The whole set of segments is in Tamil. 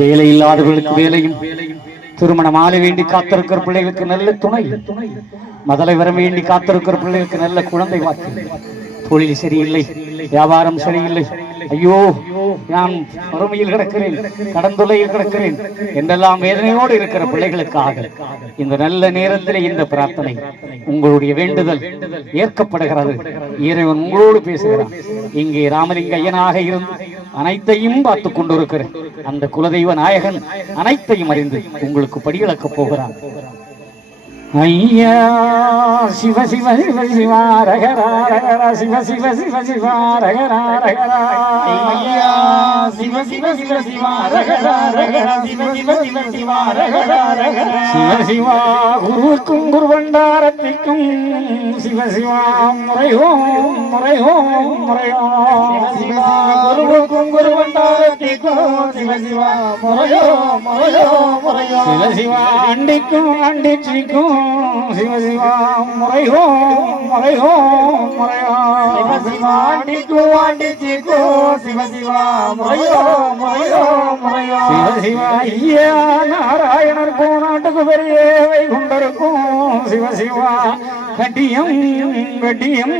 வேலை இல்லாதவர்களுக்கு வேலையும், திருமணம் ஆள வேண்டி காத்திருக்கிற பிள்ளைகளுக்கு நல்ல துணை, மதலை வர வேண்டி காத்திருக்கிற பிள்ளைகளுக்கு நல்ல குழந்தை வாக்கு, தொழில் சரியில்லை, வியாபாரம் சரியில்லை, ஐயோ நான் வறுமையில் கிடக்கிறேன், கடந்துளையில் கிடக்கிறேன் என்றெல்லாம் வேதனையோடு இருக்கிற பிள்ளைகளுக்காக இந்த நல்ல நேரத்தில் இந்த பிரார்த்தனை, உங்களுடைய வேண்டுதல் ஏற்கப்படுகிறது. இறைவன் உங்களோடு பேசுகிறான். இங்கே ராமலிங்க ஐயனாக இருந்து அனைத்தையும் பார்த்து கொண்டிருக்கிற அந்த குலதெய்வ நாயகன் அனைத்தையும் அறிந்து உங்களுக்கு படியிழக்கப் போகிறான். ஐயா சிவ சிவ சிவ சிவா ரகரா ரகரா சிவ சிவ சிவ சிவா ரகரா ரகரா ஐயா சிவ சிவ சிவ சிவா ரகரா ரகரா சிவ சிவ சிவ சிவா ரகரா ரகரா சிவ சிவா குருவுக்கும் குருவண்டாரத்திற்கும் சிவ சிவா முறையோ முறையோ முறையோ சிவ குருவுக்கும் குருவண்டாரத்திற்கும் சிவ சிவா முறையோ முறையோ முறையோ சிவ சிவா அண்டிக்கும் அண்டிச்சிக்கும் சிவ சிவா முறையோ முறையோ முறையோ சிவ சிவா அண்டிக்கு அண்டிச்சிக்கு சிவ சிவா முறையோ முறையோ முறையோ சிவ சிவா ஐயா நாராயணர் போனாட்டுக்கு பெரிய வைகுண்டருக்கும் சிவ சிவா கட்டியம் கட்டியம்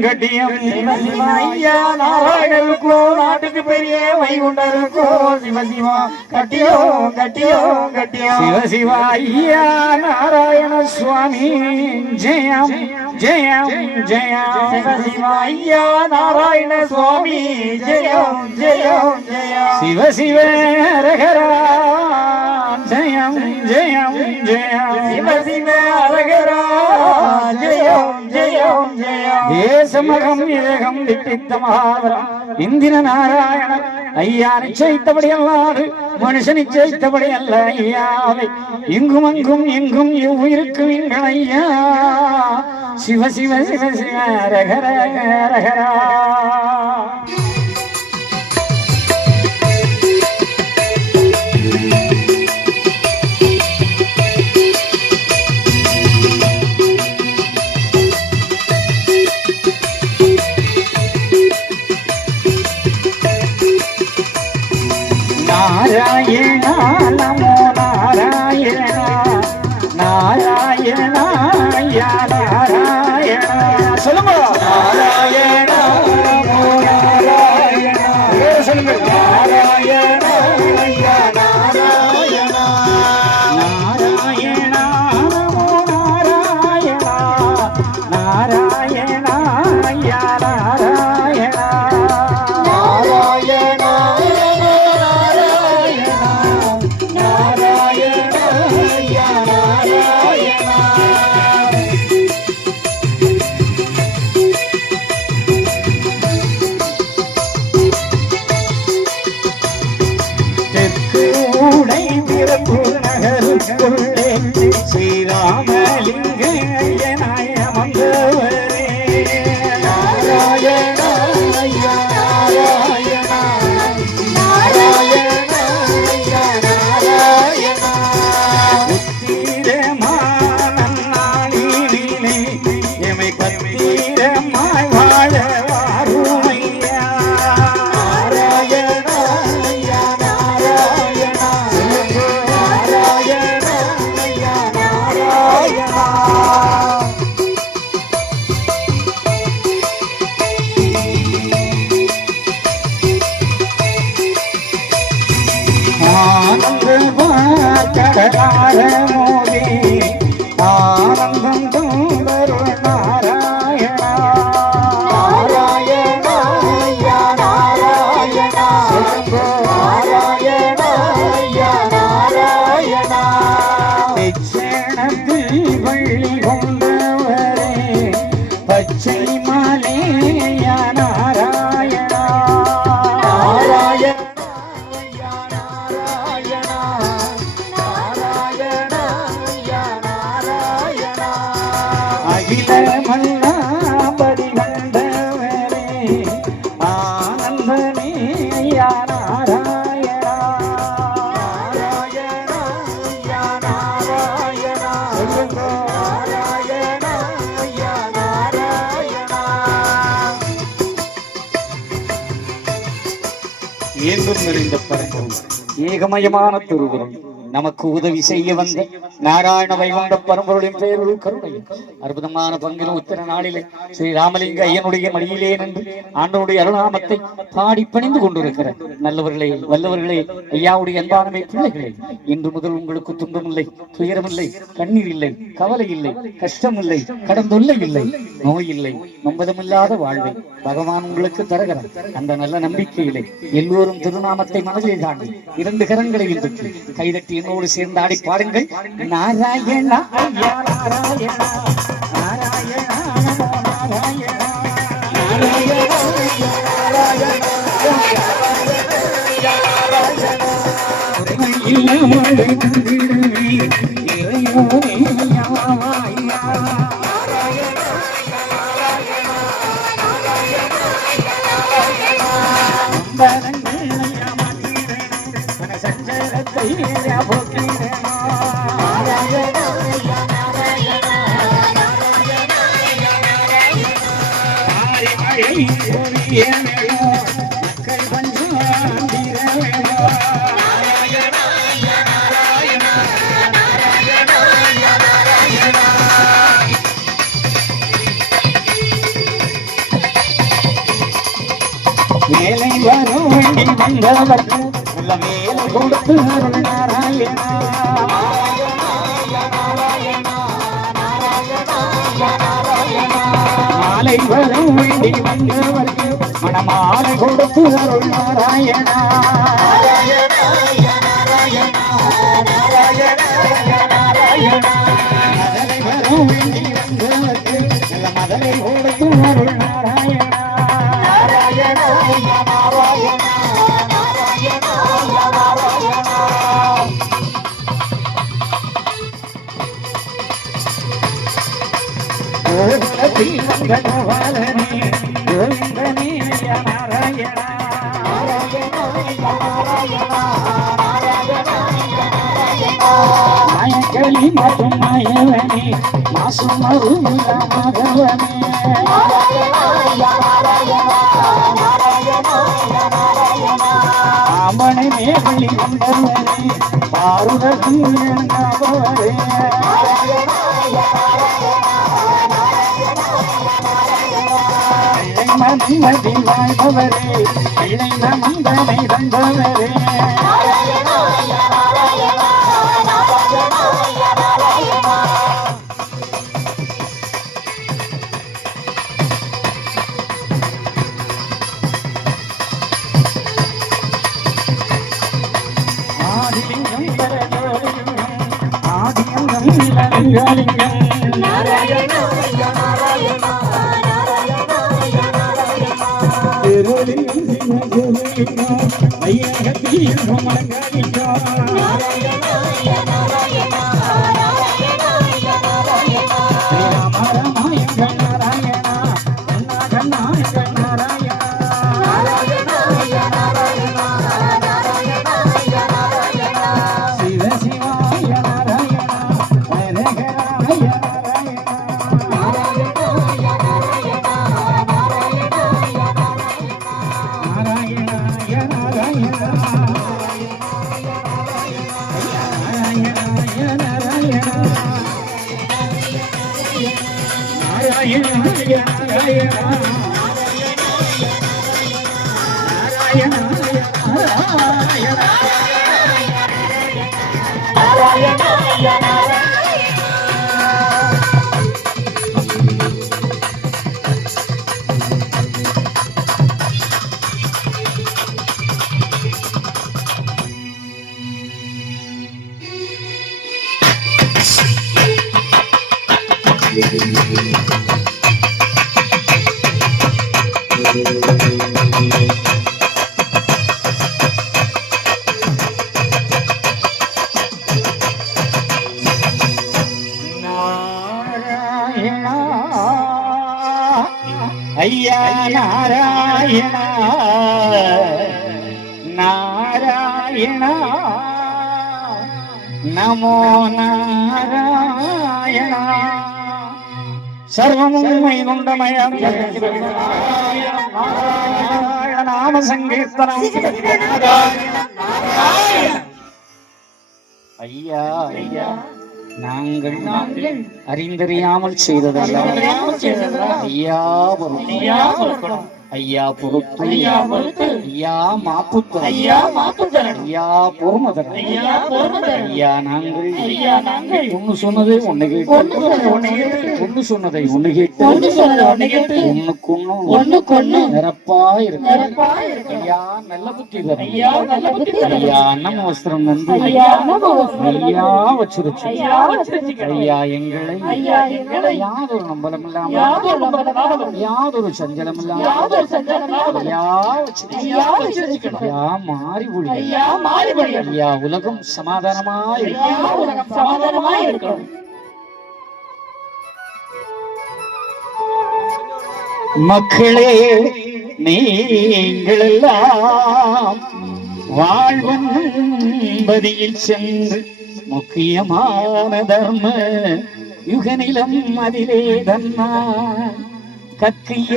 கட்டியம் சிவ சிவா ஐயா நாராயணருக்கும் நாட்டுக்கு பெரிய வைகுண்டருக்கும் சிவ சிவா கட்டியோ கட்டியோ கட்டியோ சிவ சிவா ஐயா நாராயண சுவாமி ஜெயம் ஜெயம் ஜெயம் சிவ சிவா ஐயா நாராயண சுவாமி ஜெயம் ஜெயம் ஜெயம் சிவ சிவ அரகரா ஜெயம் ஜெயம் ஜெயம் சிவ சிவ அரகரா ஜெயம் ஜெயம் ஜெயம் தேசமகம் ஏகம் திட்டித்த மகாவரம் இந்திர நாராயண ஐயா நிச்சயித்தபடி அல்லாது மனுஷன் நிச்சயித்தபடி அல்ல ஐயாவை இங்கும் அங்கும் எங்கும் எவ்வுயிருக்கும் எங்கள் ஐயா சிவ சிவ சிவ சிவ ரகர ரகரா நாராயணா நமோ நாராயணா நாராயணா யா நாராயணா சொல்லுங்க நாராயணா நமோ நாராயணா சொல்லுங்க நாராயணா யா நாராயணா நாராயணா நமோ நாராயணா நாராயணா யா நாராயணா நாராயணா நகருக்குள்ளே ஸ்ரீராமலிங்க ஐயனாய அமர்ந்தவரே நாராயணா ஐயா நாராயணா நாராயணா ஐயா நாராயணா உத்திரமான நாளிலே எமை பத்திரமாய் வாழ வாருமையா நாராயணா ஐயா நாராயணா மோதி ஆனந்தம் தந்தருள் நாராயணா நாராயணா ஐயா நாராயணா நாராயணா ஐயா நாராயணா பிச்சணத்தில் வள்ளி கொண்டவரே பச்சை மாலையா நாராயணா நாராயணா அகில மல்லாபடி கண்டவரே ஆனந்தனே யா நாராயணா நாராயணா யா நாராயணா நாராயணா யா நாராயணா எங்கும் நிறைந்த பரம்பரை ஏகமயமான திருவுருள் நமக்கு உதவி செய்ய வந்த நாராயண வைகுண்ட பரம்பொருளின் பேருள் கருணையும் அற்புதமான பங்கில் உத்தர நாளிலே ஸ்ரீ ராமலிங்க ஐயனுடைய மடியிலே நின்று ஆண்டவனுடைய அருளாமத்தை பாடி பணிந்து கொண்டிருக்கிற நல்லவர்களே வல்லவர்களே ஐயாவுடைய அன்பானமை பிள்ளைகளே இன்று முதல் உங்களுக்கு துன்பமில்லை துயரமில்லை கண்ணீர் இல்லை கவலை இல்லை கஷ்டம் இல்லை கடந்தொல்லை இல்லை நோய் இல்லை நம்பதமில்லாத வாழ்வை பகவான் உங்களுக்கு தருகிறார் அந்த நல்ல நம்பிக்கையிலே எல்லோரும் திருநாமத்தை மனதில் தாண்டி இரண்டு கரங்களையும் தூக்கி கைதட்டி என்னோடு சேர்ந்து ஆடி பாருங்கள். நாராயணா ஐயா நாராயணா நாராயணா நாராயணா மேலை வரும் வேண்டி வந்தவர்க்கு நல்ல மேல கொடுத்து நாராயணா மாலை வரும் வேண்டி வந்தவர்க்கு மனமாலை கொடுத்து அருள் நாராயணா மதலை வரும் வேண்டி வந்தவர்க்கு நல்ல மதலை கொடுத்து அருள் நாராயணா மாயக்களி மற்றும் மாயவனே மாசும் மாதவனே ஆமனை மேவழி வந்தவனே பாருதல் மன்மதி வாழ்பவரே இணைந்த மந்தனை தந்தவரே ஆதிலிங்கம் பரஜோலிங்கம் ஆதியங்கம் நிலலிங்கம் நாராயணா நாராயணா திருலிங்கம் சிவலிங்கம் ஐயகத்தில் மலங்கலிங்கம் நாராயணா நாராயணா ராம ராமாயண நாராயணா கண்ணா நாராயணா சிவ சிவாய நாராயணா ஹரஹராய ஐயா நாராயணா நாராயணா நமோ நாராயணா சர்வமும்மை குண்டமயம் நாம சங்கீர்த்தனம் ஐயா நாங்கள் அறிந்தறியாமல் செய்ததெல்லாம் ஐயா பொறுக்கணும். ஐயா பொறுத்து ஐயா மாப்புத்தர் ஐயா பொறுமதர் ஐயா நாங்கள் ஒன்னு சொன்னதை ஒன்னு கேட்டு ஒன்னு சொன்னதை ஒன்னு கேட்டு ஒண்ணுக்கு நிரப்பா இருக்கு ஐயா நல்ல புத்தி தரும் ஐயா அன்னம் வஸ்திரம் நன்றி ஐயா வச்சிருச்சு ஐயா எங்களை யாதொரு நம்பலம் இல்லாமல் யாதொரு சஞ்சலம் இல்லாமல் உலகம் சமாதானமாய் இருக்கணும். மக்களே நீங்கள் எல்லாம் வாழ்வன்பதியில் சென்று முக்கியமான தர்ம யுகநிலம் அதிலே தன்னா கக்கிய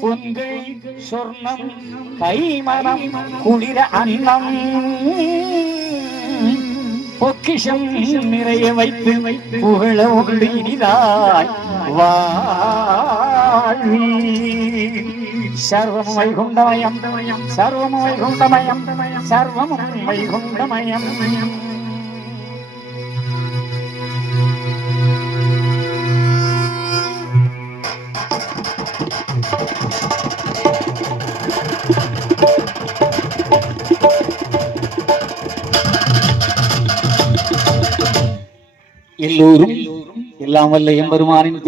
பொன்கள் சொர்ணம் கைமணம் குளிர அன்னம் பொக்கிஷம் நிறைய வைத்து புகழ ஒன்று இனிதாய் வாழ்வி சர்வம் வைகுண்டமயம் சர்வம் வைகுண்டமயம் சர்வம் வைகுண்டமயம். எல்லோரும் எல்லாம் வல்ல எம்பெருமானின்